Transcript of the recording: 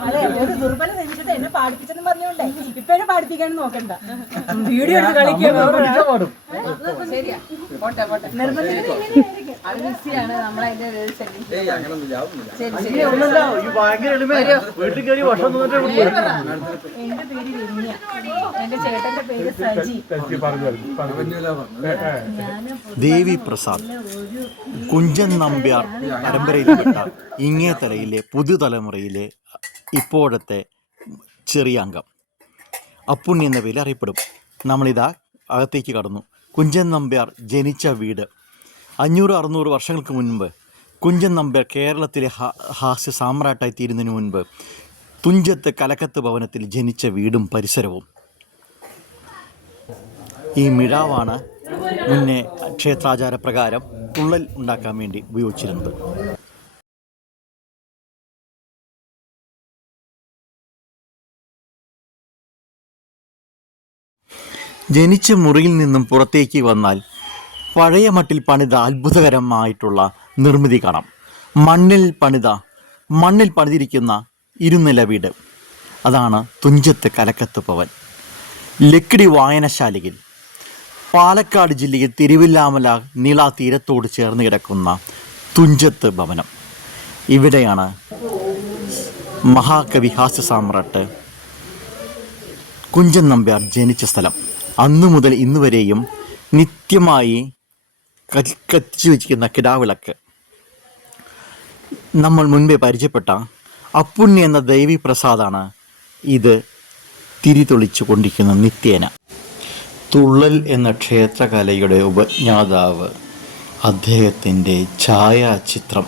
അതെ ഒരു ദുർബല നിമിഷത്തെ എന്നെ പാടിപ്പിച്ചെന്ന് പറഞ്ഞോണ്ടേ എന്നെ പാടിപ്പിക്കാൻ നോക്കണ്ട. വീഡിയോ എടുത്ത് കളിക്കാൻ ഭയങ്കര വീട്ടിൽ കയറി വർഷം എന്റെ പേര് രമ്യ. എന്റെ ചേട്ടന്റെ പേര് സജി. അവന്യല്ല പറഞ്ഞു. ദേവി പ്രസാദ് കുഞ്ചൻ നമ്പ്യാർ പരമ്പരയിൽപ്പെട്ട ഇങ്ങേത്തലയിലെ പുതുതലമുറയിലെ ഇപ്പോഴത്തെ ചെറിയ അംഗം. അപ്പുണ്ണി എന്ന പേരിൽ അറിയപ്പെടും. നമ്മളിതാ അകത്തേക്ക് കടന്നു. കുഞ്ചൻ നമ്പ്യാർ ജനിച്ച വീട് അഞ്ഞൂറ് അറുന്നൂറ് വർഷങ്ങൾക്ക് മുൻപ് കുഞ്ചൻ നമ്പ്യാർ കേരളത്തിലെ ഹാസ്യ സാമ്രാട്ടായി തീരുന്നതിന് മുൻപ് തുഞ്ചത്ത് കലക്കത്ത് ഭവനത്തിൽ ജനിച്ച വീടും പരിസരവും. ഈ മിഴാവാണ് മുന്നേ ക്ഷേത്രാചാരപ്രകാരം തുള്ളൽ ഉണ്ടാക്കാൻ വേണ്ടി ഉപയോഗിച്ചിരുന്നത്. ജനിച്ച മുറിയിൽ നിന്നും പുറത്തേക്ക് വന്നാൽ പഴയ മട്ടിൽ പണിത അത്ഭുതകരമായിട്ടുള്ള നിർമ്മിതി കാണാം. മണ്ണിൽ പണിത മണ്ണിൽ പണിതിരിക്കുന്ന ഇരുനില വീട്. അതാണ് തുഞ്ചത്ത് കലക്കത്ത് പവൻ ലക്കിടി വായനശാലയിൽ പാലക്കാട് ജില്ലയിൽ തിരുവില്ലാമല നീള തീരത്തോട് ചേർന്ന് കിടക്കുന്ന തുഞ്ചത്ത് ഭവനം. ഇവിടെയാണ് മഹാകവി ഹാസ്യ സാമ്രാട്ട് കുഞ്ചൻ നമ്പ്യാർ ജനിച്ച സ്ഥലം. അന്നു മുതൽ ഇന്ന് വരെയും നിത്യമായി കത്തി- കത്തിച്ചു വച്ചിരിക്കുന്ന കിടാവിളക്ക്. നമ്മൾ മുൻപേ പരിചയപ്പെട്ട അപ്പുണ്ണി എന്ന ദൈവി പ്രസാദാണ് ഇത് തിരിതൊളിച്ചു കൊണ്ടിരിക്കുന്ന നിത്യേന. തുള്ളൽ എന്ന ക്ഷേത്രകലയുടെ ഉപജ്ഞാതാവ് അദ്ദേഹത്തിന്റെ ഛായാചിത്രം.